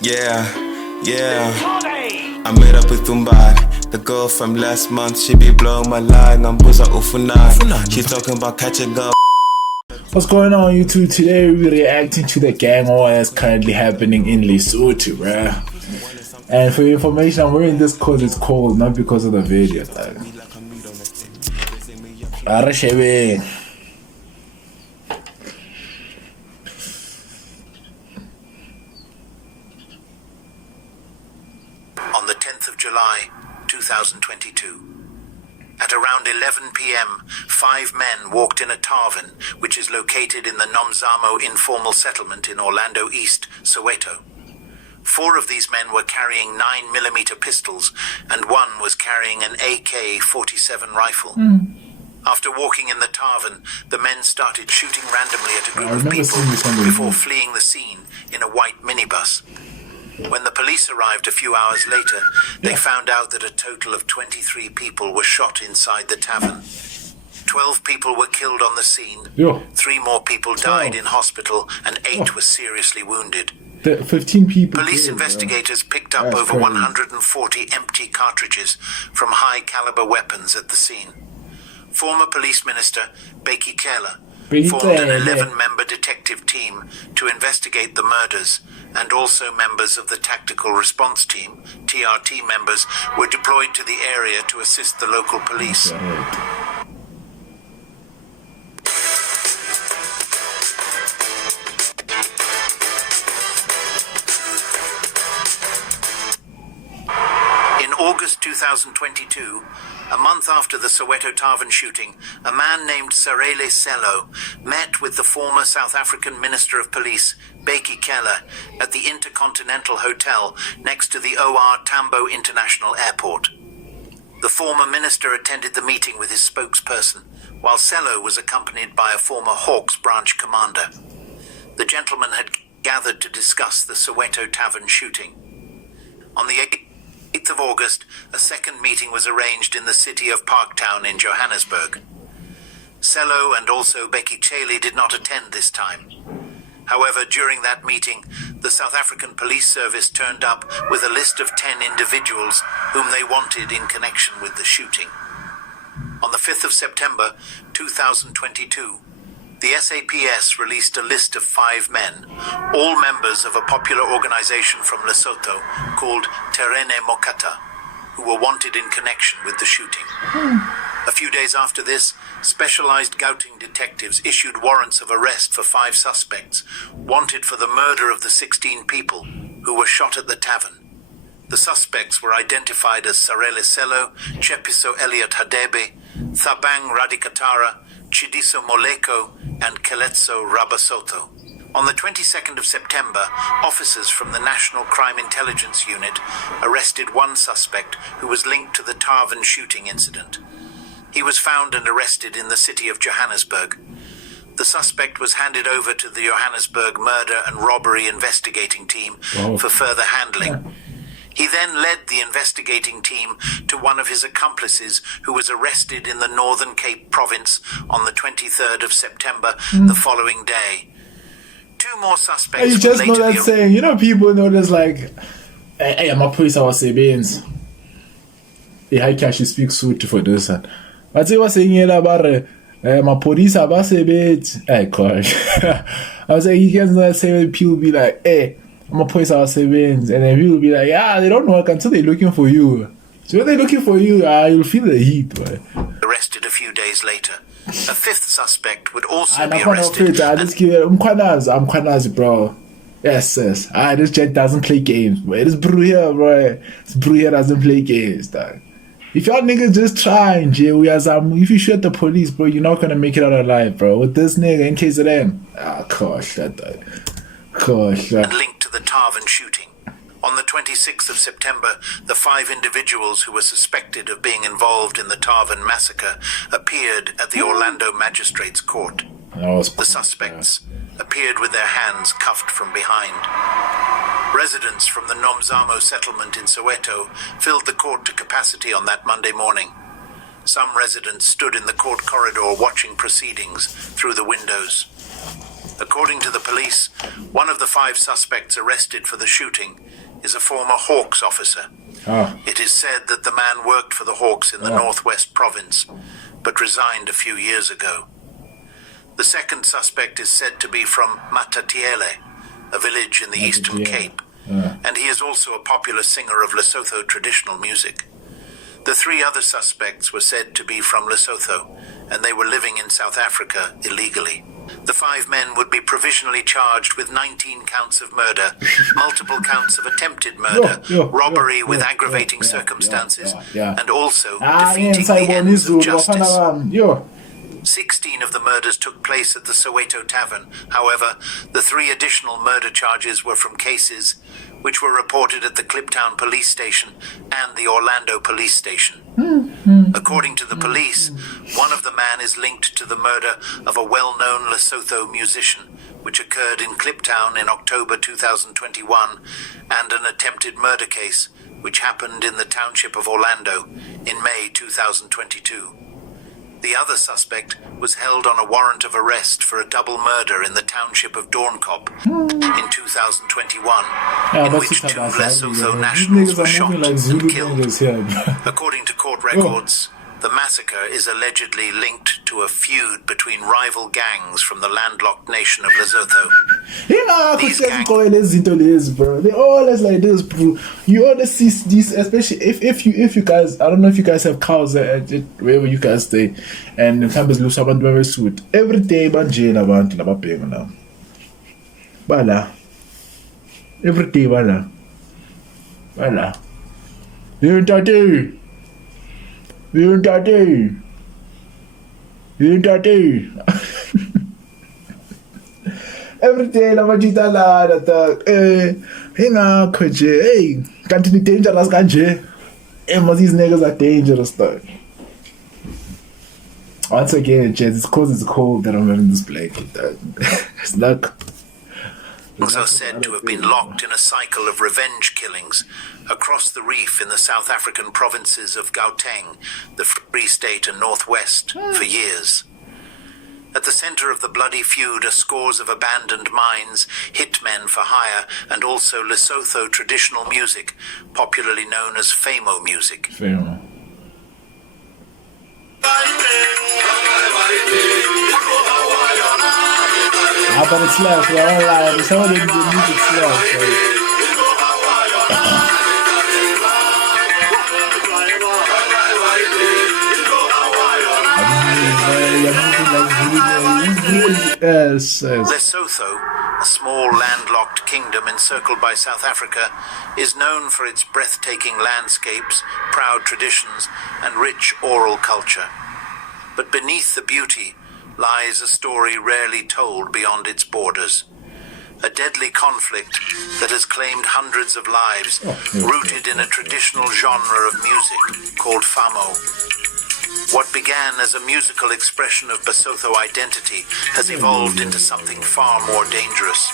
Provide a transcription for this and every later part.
Yeah. I met up with Tumbad, the girl from last month. She be blowing my line. I'm Buza Ufunai. She's talking about catching girl. What's going on, YouTube? Today we're reacting to the gang war that's currently happening in Lesotho, bruh. And for your information, I'm wearing this because it's cold, not because of the video. On the 10th of July, 2022. At around 11 p.m., 5 men walked in a tavern, which is located in the Nomzamo informal settlement in Orlando East, Soweto. 4 of these men were carrying 9mm pistols, and 1 was carrying an AK-47 rifle. After walking in the tavern, the men started shooting randomly at a group of people before fleeing the scene in a white minibus. When the police arrived a few hours later, they found out that a total of 23 people were shot inside the tavern. 12 people were killed on the scene, 3 more people died in hospital, and 8 were seriously wounded. 15 people. Police investigators picked up over 140 empty cartridges from high-caliber weapons at the scene. Former Police Minister Bheki Cele formed an 11-member detective team to investigate the murders, and also members of the Tactical Response Team, TRT members, were deployed to the area to assist the local police. In August 2022, a month after the Soweto Tavern shooting, a man named Sarele Sello met with the former South African Minister of Police, Bheki Cele, at the Intercontinental Hotel next to the OR Tambo International Airport. The former minister attended the meeting with his spokesperson, while Sello was accompanied by a former Hawks branch commander. The gentlemen had gathered to discuss the Soweto Tavern shooting. On the 8th of August, a second meeting was arranged in the city of Parktown in Johannesburg. Sello and also Bheki Cele did not attend this time. However, during that meeting, the South African Police Service turned up with a list of 10 individuals whom they wanted in connection with the shooting. On the 5th of September 2022, the SAPS released a list of 5 men, all members of a popular organization from Lesotho called Terene Mokata, who were wanted in connection with the shooting. A few days after this, specialized Gauteng detectives issued warrants of arrest for 5 suspects, wanted for the murder of the 16 people who were shot at the tavern. The suspects were identified as Sarele Sello, Chepiso Elliot Hadebe, Thabang Radikatara, Chidiso Moleko, and Keletso BaSotho. On the 22nd of September, officers from the National Crime Intelligence Unit arrested 1 suspect who was linked to the Tavern shooting incident. He was found and arrested in the city of Johannesburg. The suspect was handed over to the Johannesburg Murder and Robbery Investigating Team for further handling. He then led the investigating team to one of his accomplices who was arrested in the Northern Cape province on the 23rd of September, the following day. 2 more suspects You just know that be saying, you know, people know this like, hey, I'm a police beans. Hey, I can actually speak suit for this one. But they were saying about my police are beans. Hey, gosh. I was like, you guys know that saying, people be like, hey, I'm gonna point our savings, and then people will be like, yeah, they don't work until they're looking for you. So when they're looking for you, you'll feel the heat, boy. Arrested a few days later. A 5th suspect would also be arrested. I'm quite bro. Yes. This jet doesn't play games, bro. This brew here, bro. This brew here doesn't play games, dog. If y'all niggas just trying, if you shoot the police, bro, you're not gonna make it out alive, bro. With this nigga, in case of them. Gosh, that dog. Gosh, and linked to the Tavern shooting. On the 26th of September, the 5 individuals who were suspected of being involved in the Tavern massacre appeared at the Orlando Magistrates Court. The suspects appeared with their hands cuffed from behind. Residents from the Nomzamo settlement in Soweto filled the court to capacity on that Monday morning. Some residents stood in the court corridor watching proceedings through the windows. According to the police, one of the 5 suspects arrested for the shooting is a former Hawks officer. It is said that the man worked for the Hawks in the Northwest Province, but resigned a few years ago. The second suspect is said to be from Matatiele, a village in the Eastern Cape, and he is also a popular singer of Lesotho traditional music. The 3 other suspects were said to be from Lesotho, and they were living in South Africa illegally. The 5 men would be provisionally charged with 19 counts of murder, multiple counts of attempted murder, robbery with aggravating circumstances, and also defeating the ends of justice. 16 of the murders took place at the Soweto Tavern. However, the 3 additional murder charges were from cases which were reported at the Kliptown police station and the Orlando police station. According to the police, one of the men is linked to the murder of a well-known Lesotho musician, which occurred in Kliptown in October 2021, and an attempted murder case, which happened in the township of Orlando in May 2022. The other suspect was held on a warrant of arrest for a double murder in the township of Doornkop in 2021, in which 2 Lesotho nationals were shot and killed. According to court records, the massacre is allegedly linked to a feud between rival gangs from the landlocked nation of Lesotho. These gangs, bro. They always like this, bro. You always see this, especially if you guys, I don't know if you guys have cows at wherever you guys stay, and campus lose about very suit every day. Banjena abantu lababheka now. Bala. Every day bala. You daddy. Every day labajita la hinga kweje hey kanti ni dangerous kanje. These niggas are dangerous though. Once again, it's cause it's cold that I'm wearing this blanket. It's not. Are said to have been locked in a cycle of revenge killings across the reef in the South African provinces of Gauteng, the Free State and Northwest for years. At the center of the bloody feud are scores of abandoned mines, hitmen for hire, and also Lesotho traditional music, popularly known as Famo music. Famo. But it slaps, we're all lying. It's all in the music slaps. Lesotho, a small landlocked kingdom encircled by South Africa, is known for its breathtaking landscapes, proud traditions, and rich oral culture. But beneath the beauty lies a story rarely told beyond its borders. A deadly conflict that has claimed hundreds of lives, rooted in a traditional genre of music called Famo. What began as a musical expression of BaSotho identity has evolved into something far more dangerous.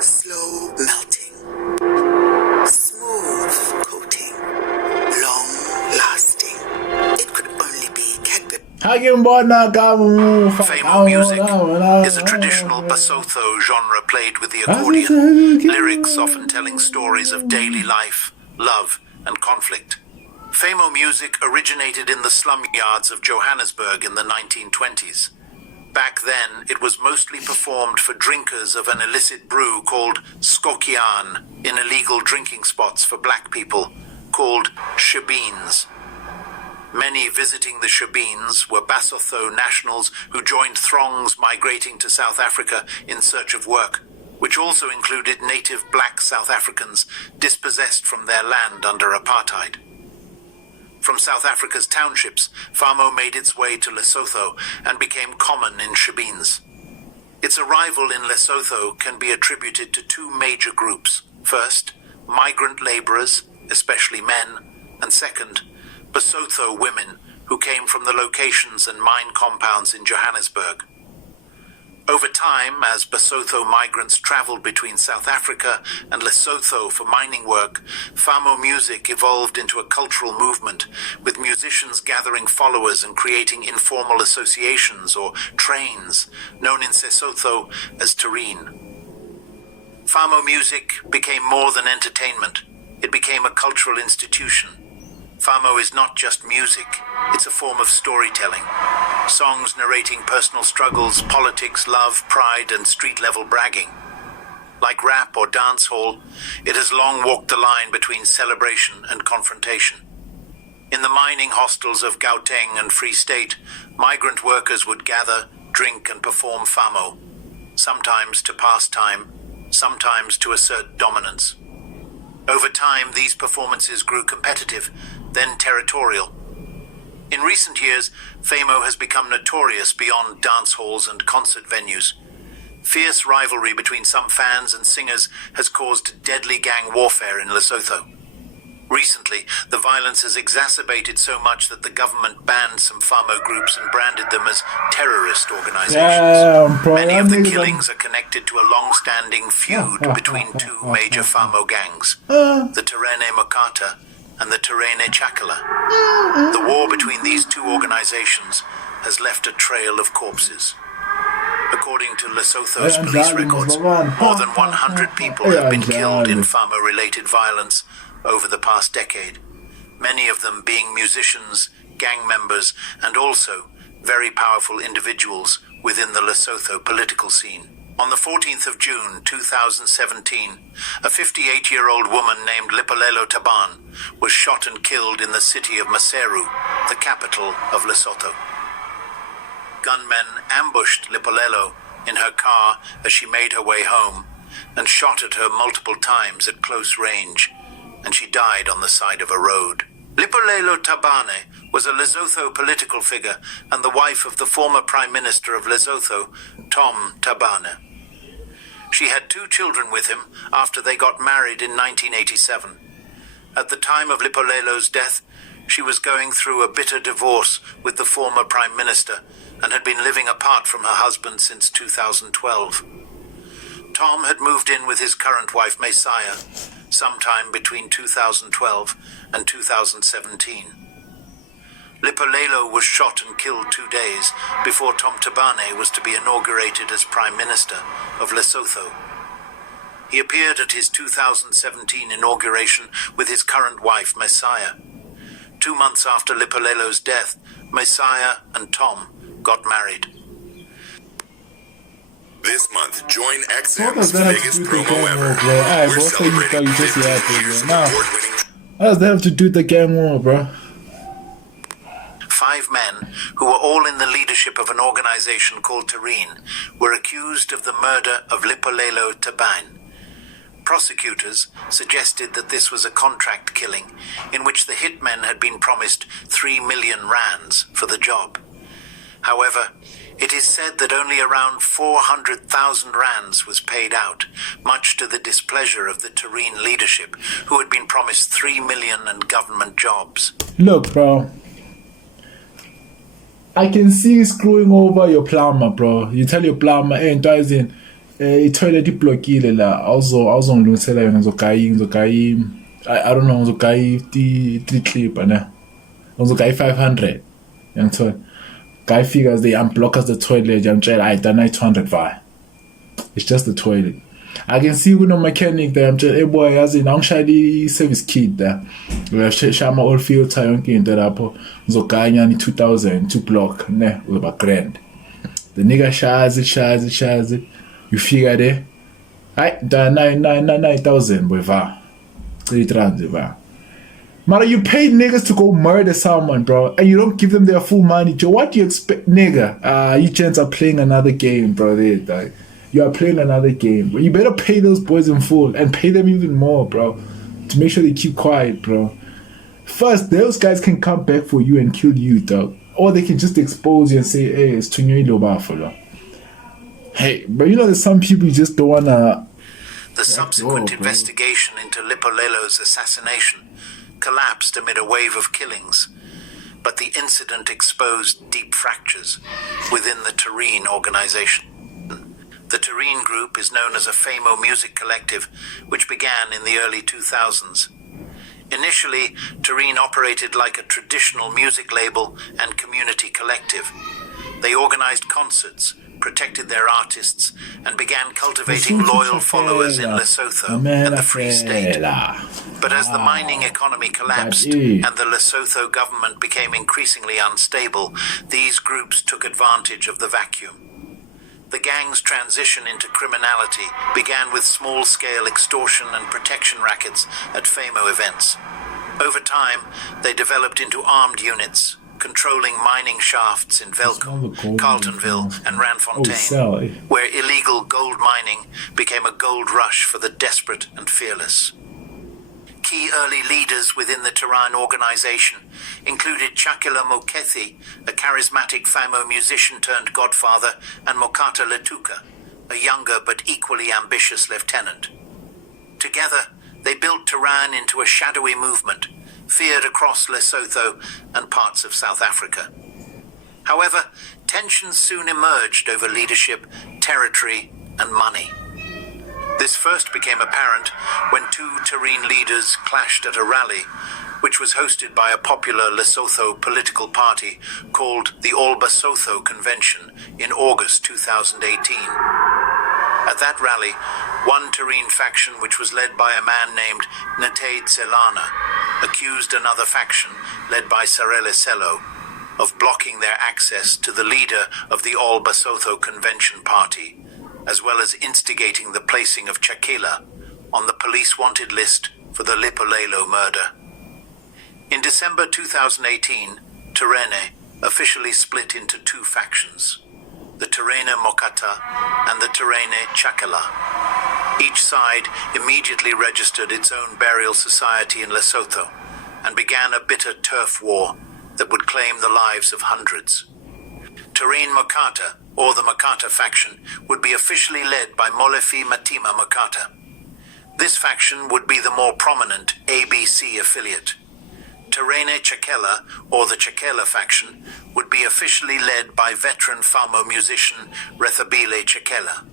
Slow melting, smooth coating, long lasting. It could only be Famo music is a traditional BaSotho genre played with the accordion, lyrics often telling stories of daily life, love, and conflict. Famo music originated in the slum yards of Johannesburg in the 1920s. Back then, it was mostly performed for drinkers of an illicit brew called skokiaan in illegal drinking spots for black people called shebeens. Many visiting the shebeens were BaSotho nationals who joined throngs migrating to South Africa in search of work, which also included native black South Africans dispossessed from their land under apartheid. From South Africa's townships, Famo made its way to Lesotho and became common in shebeens. Its arrival in Lesotho can be attributed to two major groups. First, migrant laborers, especially men, and second, BaSotho women who came from the locations and mine compounds in Johannesburg. Over time, as BaSotho migrants traveled between South Africa and Lesotho for mining work, Famo music evolved into a cultural movement, with musicians gathering followers and creating informal associations or trains, known in Sesotho as terrene. Famo music became more than entertainment. It became a cultural institution. Famo is not just music, it's a form of storytelling. Songs narrating personal struggles, politics, love, pride, and street-level bragging. Like rap or dancehall, it has long walked the line between celebration and confrontation. In the mining hostels of Gauteng and Free State, migrant workers would gather, drink, and perform Famo, sometimes to pass time, sometimes to assert dominance. Over time, these performances grew competitive, then territorial. In recent years, Famo has become notorious beyond dance halls and concert venues. Fierce rivalry between some fans and singers has caused deadly gang warfare in Lesotho. Recently, the violence has exacerbated so much that the government banned some Famo groups and branded them as terrorist organizations. Many of the killings are connected to a long-standing feud between two major Famo gangs, the Terene Mokata and the Terene Chakala. The war between these two organizations has left a trail of corpses. According to Lesotho's police records, more than 100 people have been killed in Famo-related violence over the past decade, many of them being musicians, gang members, and also very powerful individuals within the Lesotho political scene. On the 14th of June 2017, a 58-year-old woman named Lipolelo Taban was shot and killed in the city of Maseru, the capital of Lesotho. Gunmen ambushed Lipolelo in her car as she made her way home and shot at her multiple times at close range, and she died on the side of a road. Lipolelo Tabane was a Lesotho political figure and the wife of the former Prime Minister of Lesotho, Tom Tabane. She had 2 children with him after they got married in 1987. At the time of Lipolelo's death, she was going through a bitter divorce with the former Prime Minister and had been living apart from her husband since 2012. Tom had moved in with his current wife, Messiah, sometime between 2012 and 2017. Lipolelo was shot and killed 2 days before Tom Tabane was to be inaugurated as Prime Minister of Lesotho. He appeared at his 2017 inauguration with his current wife, Messiah. 2 months after Lipolelo's death, Messiah and Tom got married. This month, join XM's biggest promo ever. We're celebrating 15 years of award-winning. What does that have to do with the gang war, bro? 5 men, who were all in the leadership of an organization called Terrene, were accused of the murder of Lipolelo Tabane. Prosecutors suggested that this was a contract killing in which the hitmen had been promised 3 million rands for the job. However, it is said that only around 400,000 rands was paid out, much to the displeasure of the Terrene leadership, who had been promised 3 million and government jobs. Look, bro. I can see you screwing over your plumber, bro. You tell your plumber, hey, Ntwazini, i-toilet iblokile la, awuzongilungisela yona ngizogayi, I don't know, ngizogayi i-clip, ne? Ngizogayi 500. Yangithola. Guy figures they unblock us the toilet, I'm trying, I done 200 vi. It's just the toilet. I can see with no mechanic there, I'm just, hey boy, as in, I'm shy service kit there. We have shama all filter yonke into that, so guy nyani 2000, 2 block, ne, with about grand. The nigga shares it. You figure there, I done 9,000 boy va. 3 trans va. Mara, you pay niggas to go murder someone, bro, and you don't give them their full money. Joe, what do you expect, nigga? You gents are playing another game, bro. You are playing another game, bro. You better pay those boys in full and pay them even more, bro, to make sure they keep quiet, bro. First, those guys can come back for you and kill you, dog, or they can just expose you and say, "Hey, it's Tunyoilo Buffalo." Hey, but you know, there's some people you just don't wanna. The subsequent investigation into Lipolelo's assassination collapsed amid a wave of killings, but the incident exposed deep fractures within the Turin organization. The Turin group is known as a Famo music collective, which began in the early 2000s. Initially, Turin operated like a traditional music label and community collective. They organized concerts, protected their artists, and began cultivating loyal followers in Lesotho and the Free State. But as the mining economy collapsed and the Lesotho government became increasingly unstable, these groups took advantage of the vacuum. The gang's transition into criminality began with small-scale extortion and protection rackets at Famo events. Over time, they developed into armed units, controlling mining shafts in Velkom, Carltonville, and Randfontein, where illegal gold mining became a gold rush for the desperate and fearless. Key early leaders within the Turan organization included Chakila Mokethi, a charismatic Famo musician turned godfather, and Mokata Letuka, a younger but equally ambitious lieutenant. Together, they built Turan into a shadowy movement, feared across Lesotho and parts of South Africa. However, tensions soon emerged over leadership, territory, and money. This first became apparent when two Turin leaders clashed at a rally, which was hosted by a popular Lesotho political party called the BaSotho Convention in August 2018. At that rally, one Turin faction, which was led by a man named Ntate Zelana, accused another faction, led by Sarele Sello, of blocking their access to the leader of the BaSotho Convention party, as well as instigating the placing of Chakila on the police wanted list for the Lipolelo murder. In December 2018, Turene officially split into two factions, the Turene Mokata and the Turene Chakala. Each side immediately registered its own burial society in Lesotho and began a bitter turf war that would claim the lives of hundreds. Turin Mokata, or the Mokata faction, would be officially led by Molefi Matima Mokata. This faction would be the more prominent ABC affiliate. Turene Chakela, or the Chakela faction, would be officially led by veteran Famo musician Rethabile Chakela.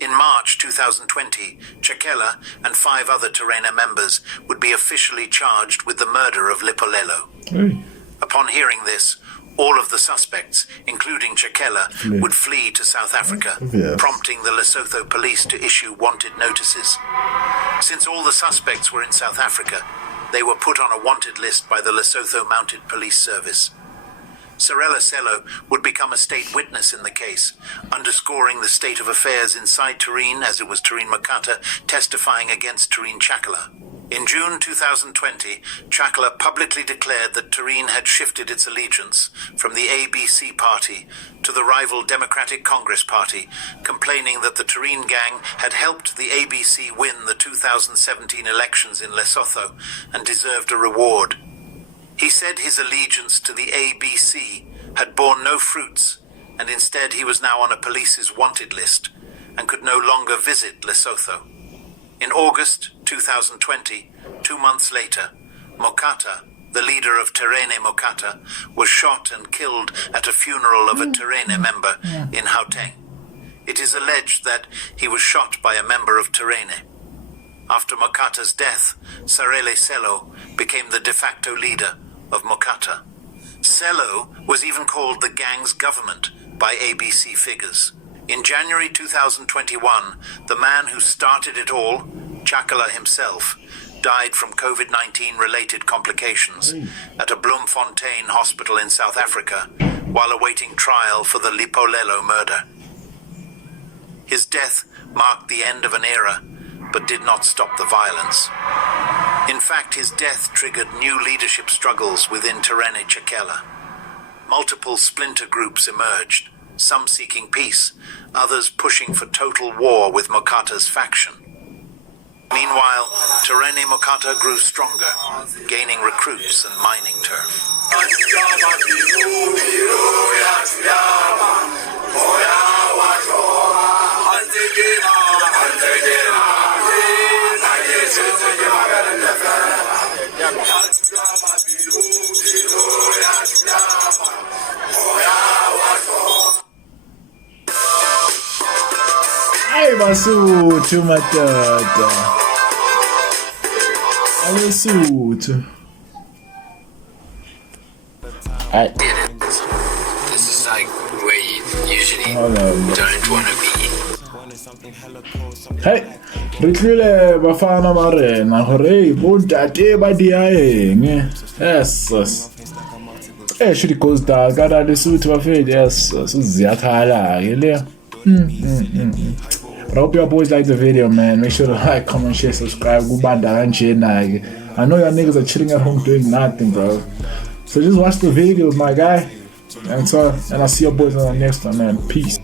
In March 2020, Chakela and 5 other Turena members would be officially charged with the murder of Lipolelo. Upon hearing this, all of the suspects, including Chakela, would flee to South Africa, prompting the Lesotho police to issue wanted notices. Since all the suspects were in South Africa, they were put on a wanted list by the Lesotho Mounted Police Service. Sarele Sello would become a state witness in the case, underscoring the state of affairs inside Turin, as it was Turin Mokata testifying against Turin Chakala. In June 2020, Chakala publicly declared that Turin had shifted its allegiance from the ABC party to the rival Democratic Congress Party, complaining that the Turin gang had helped the ABC win the 2017 elections in Lesotho and deserved a reward. He said his allegiance to the ABC had borne no fruits, and instead he was now on a police's wanted list and could no longer visit Lesotho. In August 2020, 2 months later, Mokata, the leader of Turene Mokata, was shot and killed at a funeral of a Turene member in Gauteng. It is alleged that he was shot by a member of Turene. After Mokata's death, Sarele Sello became the de facto leader of Mokata. Sello was even called the gang's government by ABC figures. In January 2021, the man who started it all, Chakala himself, died from COVID-19 related complications at a Bloemfontein hospital in South Africa while awaiting trial for the Lipolelo murder. His death marked the end of an era, but did not stop the violence. In fact, his death triggered new leadership struggles within Terene Chakela. Multiple splinter groups emerged, some seeking peace, others pushing for total war with Mokata's faction. Meanwhile, Terene Mokata grew stronger, gaining recruits and mining turf. Hey, BaSotho, matata. BaSotho. This is like where you usually don't want to be. Hey, re tlile bafana ba rena gore bontate ba diaeng. Yes. She goes down. Got the suit to my face. Yes. So ziyathala ke le. But I hope your boys like the video, man. Make sure to like, comment, share, subscribe. I know y'all niggas are chilling at home doing nothing, bro. So just watch the video, my guy. And I'll see your boys on the next one, man. Peace.